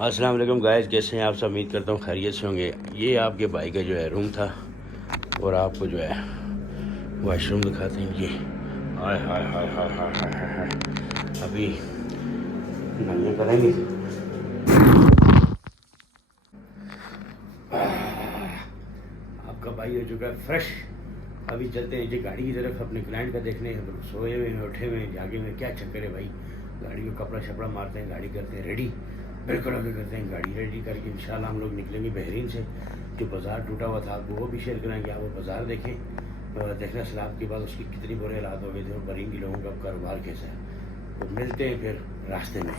अस्सलाम वालेकुम गाइस, कैसे हैं आप सब। उम्मीद करता हूँ खैरियत से होंगे। ये आपके भाई का जो है रूम था और आपको जो है वॉशरूम दिखाते हैं। ये हाय hi hi hi hi hi hi हाय। अभी नल्ले करेंगे। आपका भाई हो चुका है फ्रेश। अभी चलते हैं जी गाड़ी की तरफ, अपने क्लाइंट का देखने। सोए हुए हैं, उठे हुए हैं, जागे हुए, क्या चक्कर है भाई। गाड़ी को कपड़ा शपड़ा मारते हैं, गाड़ी करते हैं रेडी, बिल्कुल अभी करते हैं गाड़ी रेडी करके इंशाल्लाह हम लोग निकलेंगे बहरीन से। जो बाज़ार टूटा हुआ था आपको वो भी शेयर करेंगे। आप वो बाज़ार देखें और देखना सैलाब के बाद उसकी कितनी बुरे हालात हो गए थे और बहरीन के लोगों का कारोबार कैसा है। तो मिलते हैं फिर रास्ते में,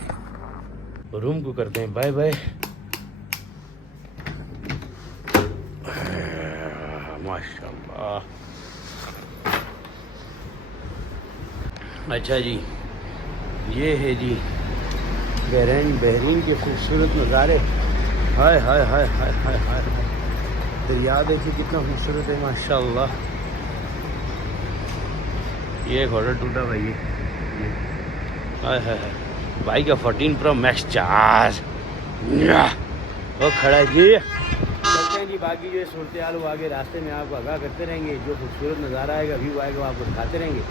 रूम को करते हैं बाय बाय। माशाल्लाह। अच्छा जी, ये है जी बहरीन के खूबसूरत नज़ारे। हाय हाय हाय हाय हाय हाय। दरिया देखिए कितना खूबसूरत है माशाल्लाह। ये एक होटल टूटा भाई। ये हाय हाय हाय। भाई का 14 प्रो मैक्स चार्ज वो खड़ा है जी। चलते हैं जी, बाकी जो सूरत हाल वो आगे रास्ते में आपको आगाह करते रहेंगे। जो खूबसूरत नज़ारा आएगा, व्यू आएगा, वो आपको दिखाते रहेंगे।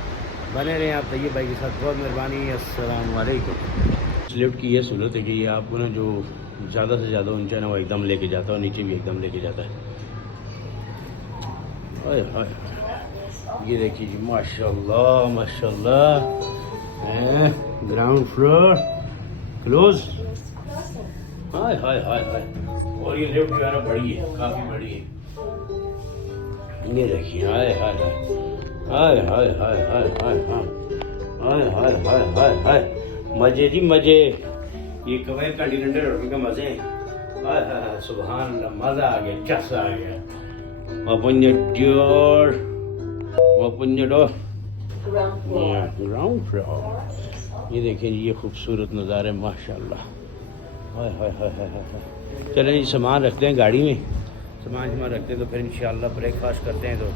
बने रहें आप तैयब भाई के साथ। बहुत मेहरबानी। अस्सलाम वालेकुम। इस लिफ्ट की ये सहूलत है कि ये आपको ना जो ज़्यादा से ज़्यादा ऊंचा ना वो एकदम लेके जाता है और नीचे भी एकदम लेके जाता है। हाय हाय। ये देखिए जी माशाल्लाह माशाल्लाह। Ground floor close. Hi hi hi hi. और ये लिफ्ट जो है ना बड़ी है, काफ़ी बड़ी है। ये देखिए हाय hi hi hi hi hi hi hi hi hi hi hi हाय। मजे जी मजे। ये कुवैत कॉन्टिनेंटल होटल का मजे हैं। हाय हाय सुभान अल्लाह, मज़ा आ गया, चस आ गया। Open the door, open the door. Ground floor. ये देखिए ये खूबसूरत नज़ारे माशाल्लाह। हाय हाय हाय हाय हाय। चलें जी, सामान रखते हैं गाड़ी में। सामान रखते हैं तो फिर इंशाल्लाह ब्रेकफास्ट करते हैं। तो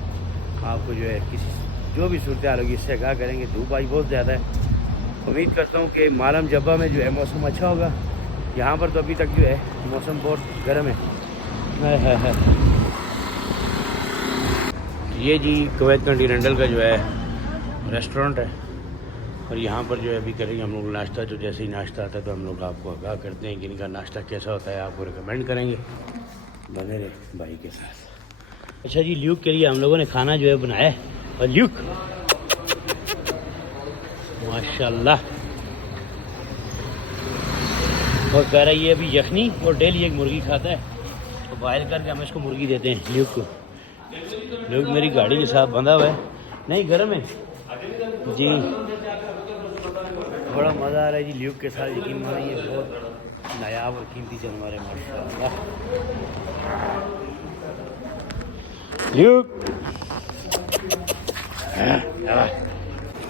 आपको जो है किसी जो भी सूरत हाल होगी इससे आगाह करेंगे। धूप आज बहुत ज़्यादा है। उम्मीद करता हूँ कि मालम जब्बा में जो है मौसम अच्छा होगा। यहाँ पर तो अभी तक जो है मौसम बहुत गर्म है। ये जी कुवैत कॉन्टिनेंटल का जो है रेस्टोरेंट है और यहाँ पर जो है अभी करेंगे हम लोग नाश्ता। जो जैसे ही नाश्ता आता है तो हम लोग आपको आगाह करते हैं कि इनका नाश्ता कैसा होता है, आपको रिकमेंड करेंगे। बने रहे भाई के साथ। अच्छा जी, ल्यूक के लिए हम लोगों ने खाना जो है बनाया है। और ल्यूक माशाल्लाह और कह रहा है ये अभी यखनी और डेली एक मुर्गी खाता है, तो बॉयल करके हम इसको मुर्गी देते हैं ल्यूक को। ल्यूक मेरी गाड़ी के साथ बंधा हुआ है, नहीं गर्म है जी। बड़ा मज़ा आ रहा है जी ल्यूक के साथ। यकीन मानिए ये बहुत नायाब और कीमती जानवर है माशाल्लाह। ल्यूक।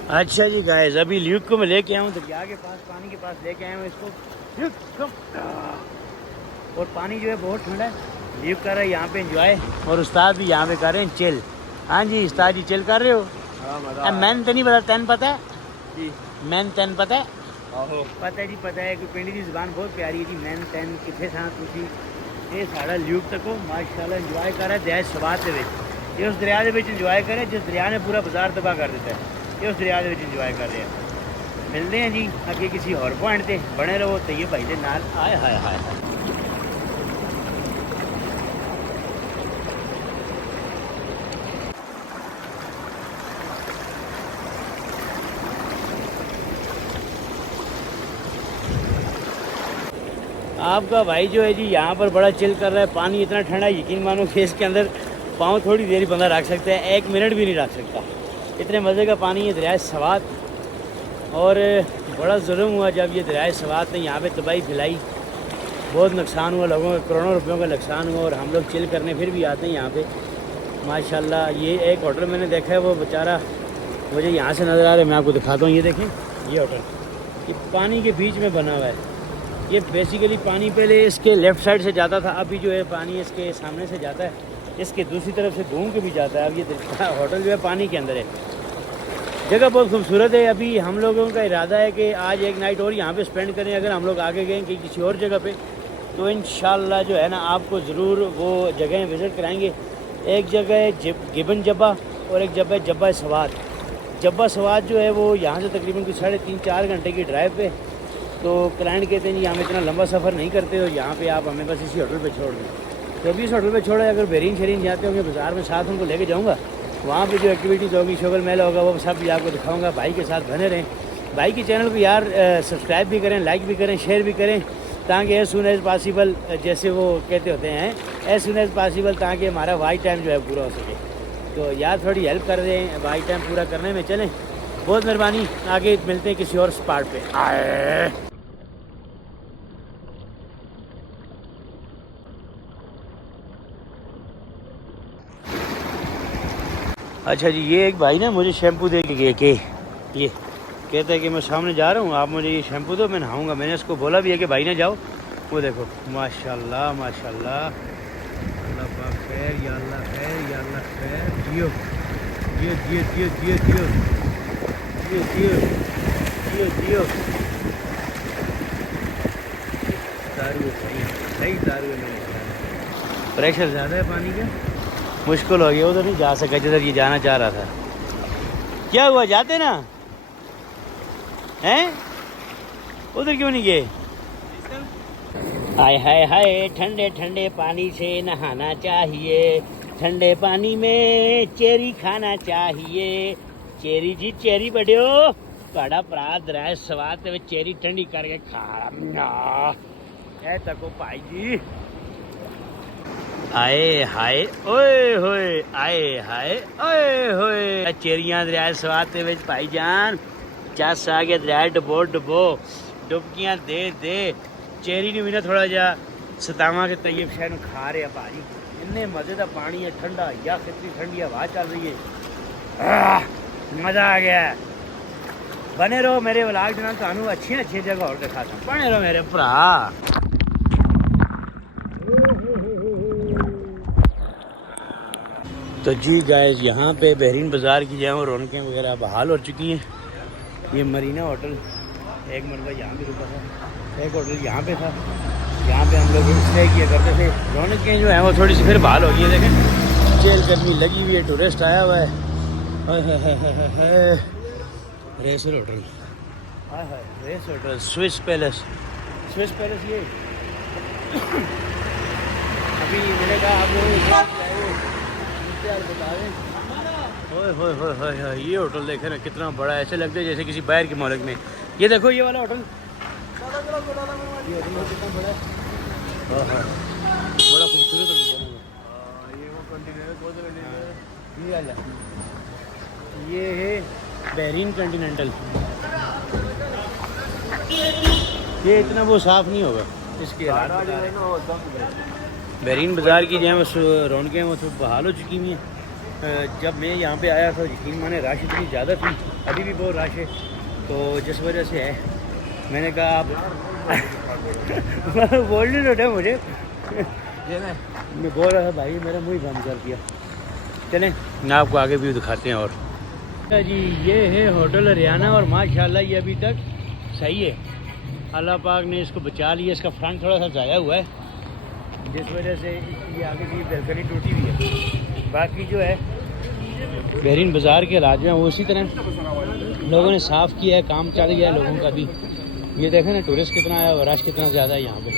अच्छा जी गाइस, अभी ल्यूक को मैं लेके आया हूँ दरिया के पास, पानी के पास लेके आया हूँ इसको। ल्यूक कम। और पानी जो है बहुत ठंडा है। ल्यूक कर रहा है यहाँ पे एंजॉय और उस्ताद भी यहाँ पे कर रहे हैं चिल। हाँ जी उस्ताद जी चिल कर रहे हो। मैन तो नहीं पता, तैन पता है जी। मैन तैन पता है। पता है जी पता है कि पिंडी की ज़ुबान बहुत प्यारी है जी। मैन तैन कितने था तुझी। ये साढ़ा ल्यूक तक माशाल्लाह एंजॉय कर रहा है दरिया सवाद के। ये उस दरिया के एंजॉय करे जिस दरिया ने पूरा बाजार तबाह कर देता है। ये उस दरिया के एंजॉय कर रहे हैं। मिलते हैं जी अगे किसी और पॉइंट पे। बने रहो तैयब भाई के नाल। आए हाय हाय हाय। आपका भाई जो है जी यहाँ पर बड़ा चिल कर रहा है। पानी इतना ठंडा है यकीन मानो कि इसके अंदर पाँव थोड़ी देर बंदा रख सकता है, 1 मिनट भी नहीं रख सकता। इतने मज़े का पानी है दरिया सवात। और बड़ा जुल्म हुआ जब ये दरिया सवात ने यहाँ पे तबाही फैलाई। बहुत नुकसान हुआ लोगों का, करोड़ों रुपयों का नुकसान हुआ। और हम लोग चिल करने फिर भी आते हैं यहाँ पे माशाल्लाह। ये एक होटल मैंने देखा है, वो बेचारा मुझे यहाँ से नज़र आ रहा है, मैं आपको दिखाता हूँ। ये देखें ये होटल, ये पानी के बीच में बना हुआ है। ये बेसिकली पानी पहले इसके लेफ़्ट साइड से जाता था, अभी जो है पानी इसके सामने से जाता है, इसके दूसरी तरफ से घूम के भी जाता है। अब ये होटल जो है पानी के अंदर है। जगह बहुत खूबसूरत है। अभी हम लोगों का इरादा है कि आज एक नाइट और यहाँ पे स्पेंड करें। अगर हम लोग आगे गए कि किसी और जगह पे तो इंशाल्लाह जो है ना आपको ज़रूर वो जगह विज़िट कराएंगे। एक जगह है गिबन जब्बा और एक जगह है जब्बा सवाद। जब्बा सवाद जो है वो यहाँ से तकरीबन कुछ 3.5-4 घंटे की ड्राइव पे। तो क्लाइंट कहते हैं जी हम इतना लंबा सफ़र नहीं करते और यहाँ पे आप हमें बस इसी होटल पे छोड़ दें। तो अभी इस होटल पे छोड़ा, अगर बहरीन शरीन जाते होंगे बाज़ार में साथ उनको लेके जाऊँगा, वहाँ पे जो एक्टिविटीज़ होगी, शोगल मेला होगा, वो सब भी आपको दिखाऊँगा। भाई के साथ बने रहें। भाई के चैनल को यार सब्सक्राइब भी करें, लाइक भी करें, शेयर भी करें, ताकि एज सुन एज़ पॉसिबल, जैसे वो कहते होते हैं, एज सुन एज़ पॉसिबल, ताकि हमारा वाई टाइम जो है पूरा हो सके। तो यार थोड़ी हेल्प कर दें, वाई टाइम पूरा करने में चलें, बहुत मेहरबानी। आगे मिलते हैं किसी और स्पॉट पे। अच्छा जी, ये एक भाई ना मुझे शैम्पू दे के गए कि ये कहता है कि मैं सामने जा रहा हूँ, आप मुझे ये शैम्पू दो, मैं नहाऊंगा। मैंने उसको बोला भी है कि भाई ना जाओ। वो देखो माशाल्लाह माशाल्लाह, अल्लाह पाक खैर, या अल्लाह खैर, या अल्लाह खैर। जियो जियो जियो जियो जियो जियो जियो जियो जियो जियो। दारू सही दारू है। प्रेशर ज़्यादा है पानी का, मुश्किल हो गया, उधर नहीं जा सका जिधर ये जाना चाह रहा था। क्या हुआ, जाते ना हैं, उधर क्यों नहीं गए? हाय हाय हाय, ठंडे ठंडे पानी से नहाना चाहिए, ठंडे पानी में चेरी खाना चाहिए। चेरी जी चेरी बढ़ियो, ਤੁਹਾਡਾ ਭਰਾ ਦਰਾਇ ਸਵਾਦ ਤੇ ਵਿੱਚ ਚੇਰੀ ਠੰਡੀ ਕਰਕੇ ਖਾ ਰਹਾ ਹੈ ਤੱਕੋ ਭਾਈ ਜੀ। आए हाय ओए होए, आए हाय ओए होए, चेरियां दरिया स्वाद दे विच भाई जान, चस आ गया दरिया डबो डबो, डुबकियां दे दे। चेरी नूं भी ना थोड़ा जिहा सतावां के तैयब शह नूं खा रहे भाजी, इन्ने मजे का पानी है, ठंडा या कितनी ठंडी हवा चल रही है, मज़ा आ गया। बने रहो मेरे व्लॉग नाल, तुहानूं अच्छी अच्छी जगह और दिखाता, बने रहो मेरे भरा। तो जी गाइस, यहाँ पे बहरीन बाज़ार की जो है रौनकें वगैरह बहाल हो चुकी हैं। ये मरीना होटल एक मरतबा यहाँ भी रुका था, एक होटल यहाँ पे था, यहाँ पे हम लोग स्टे किया करते थे। रौनकें जो हैं वो थोड़ी सी फिर बहाल हो गई है। देखें चेल गर्मी लगी हुई है, टूरिस्ट आया हुआ है। Race hotel, race hotel, Swiss palace, Swiss palace. ये अभी मैंने कहा आप लोग ये होटल देखे ना कितना बड़ा है, ऐसे लगता है जैसे किसी बाहर के मुल्क में। ये देखो ये वाला होटल, ये होटल कितना बड़ा है, बड़ा खूबसूरत है। ये है बहरीन कॉन्टिनेंटल। ये इतना वो साफ़ नहीं होगा, इसके बहरीन बाज़ार की जो है रौनकें वो तो बहाल हो चुकी हुई हैं। जब मैं यहाँ पे आया था यकीन माने रश इतनी ज़्यादा थी, अभी भी बहुत रश है। तो जिस वजह से है, मैंने कहा आप बोल नहीं रहे मुझे, मैं बोल रहा था भाई मेरा मुँह बंद कर दिया। चलें मैं आपको आगे भी दिखाते हैं। और जी ये है होटल हरियाणा, और माशाल्लाह ये अभी तक सही है, अल्लाह पाक ने इसको बचा लिया। इसका फ्रंट थोड़ा सा ज़ाया हुआ है, जिस वजह से ये आगे की बैल्कनी टूटी हुई है। बाकी जो है बहरीन बाज़ार के हालात जो हैं वो उसी तरह लोगों ने साफ़ किया है, काम चल गया है लोगों का भी। ये देखें ना टूरिस्ट कितना आया, रश कितना ज़्यादा है यहाँ पे।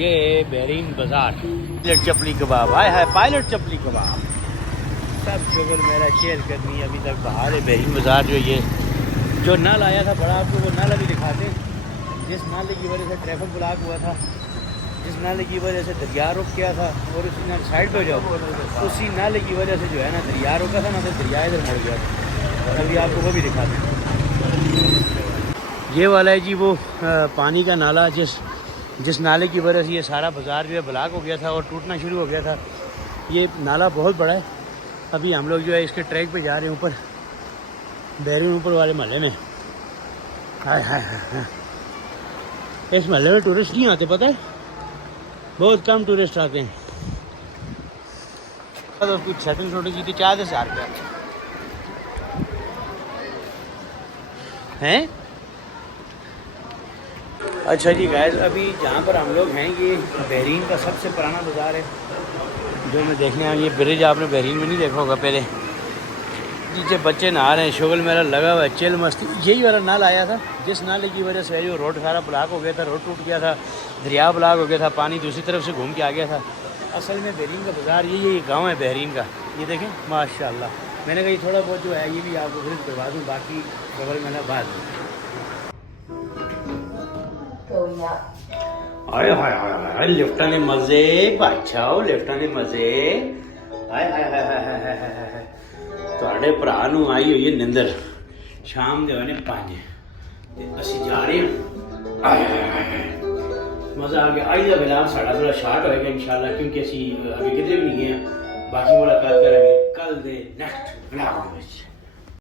ये बहरीन बाज़ार, पायलट चपली कबाब, आए है पायलट चपली कबाब, सब शुगर मेरा शेयर करनी है। अभी तक बाहर है बहरीन बाज़ार। जो ये जो नल आया था बड़ा, आपको वो नल अभी दिखाते, जिस नाले की वजह से ट्रैफिक ब्लॉक हुआ था, जिस नाले की वजह से दरिया रुक गया था, और उसी नाले साइड पे जाओ, उसी नाले की वजह से जो है ना दरिया रुका था ना, तो दरिया इधर मर गया था। अभी आपको वो भी दिखाते हैं। ये वाला है जी वो पानी का नाला, जिस नाले की वजह से ये सारा बाज़ार जो है ब्लॉक हो गया था और टूटना शुरू हो गया था। ये नाला बहुत बड़ा है। अभी हम लोग जो है इसके ट्रैक पे जा रहे हैं ऊपर, बहरीन ऊपर वाले महल्ले में। हाय हाय हाय, इस महल्ले में टूरिस्ट नहीं आते, पता है, बहुत कम टूरिस्ट आते हैं। तो कुछ सेटिंग छोटी की थी 4,000 रुपया हैं। अच्छा जी गैस, अभी जहाँ पर हम लोग हैं ये बहरीन का सबसे पुराना बाज़ार है जो मैं देखने आया। ये ब्रिज आपने बहरीन में नहीं देखा होगा पहले। नीचे बच्चे नहा रहे हैं, शोगल मेला लगा हुआ है, चिल मस्ती। यही वाला नाल आया था जिस नाले की वजह से जो रोड सारा ब्लॉक हो गया था, रोड टूट गया था, दरिया ब्लॉक हो गया था, पानी दूसरी तरफ से घूम के आ गया था। असल में बहरीन का बाज़ार ये गाँव है बहरीन का। ये देखें माशाल्लाह। मैंने कहा ये थोड़ा बहुत जो है ये भी आपको विजिट करवा दूँ, बाकी शोगल मेला बाद में। हाय हाय हाय हाय, लिफ्टा ने मजे अच्छा लिफ्टा ने मजे। हाय hi hi hi hi hi hi हाय। ਤੁਹਾਡੇ ਭਰਾ ਨੂੰ ਆਈ ਹੋਈ ਹੈ ਨਿੰਦਰ, ਸ਼ਾਮ ਦੇ ਹੋਏ ਨੇ 5 ਤੇ ਅਸੀਂ ਜਾ ਰਹੇ ਹਾਂ। ਆਏ ਹਾਏ ਹਾਏ ਮਜ਼ਾ ਆ ਗਿਆ। ਅੱਜ ਦਾ ਵਲੌਗ ਸਾਡਾ ਥੋੜਾ ਸ਼ਾਰਟ ਹੋਏਗਾ ਇਨਸ਼ਾਅੱਲਾ, ਕਿਉਂਕਿ ਅਸੀਂ ਅभी ਕਿਤੇ ਵੀ ਨਹੀਂ ਗਏ ਹਾਂ। ਬਾਕੀ ਮੁਲਾਕਾਤ ਕਰਾਂਗੇ ਕੱਲ ਦੇ ਨੈਕਸਟ ਵਲੌਗ ਵਿੱਚ।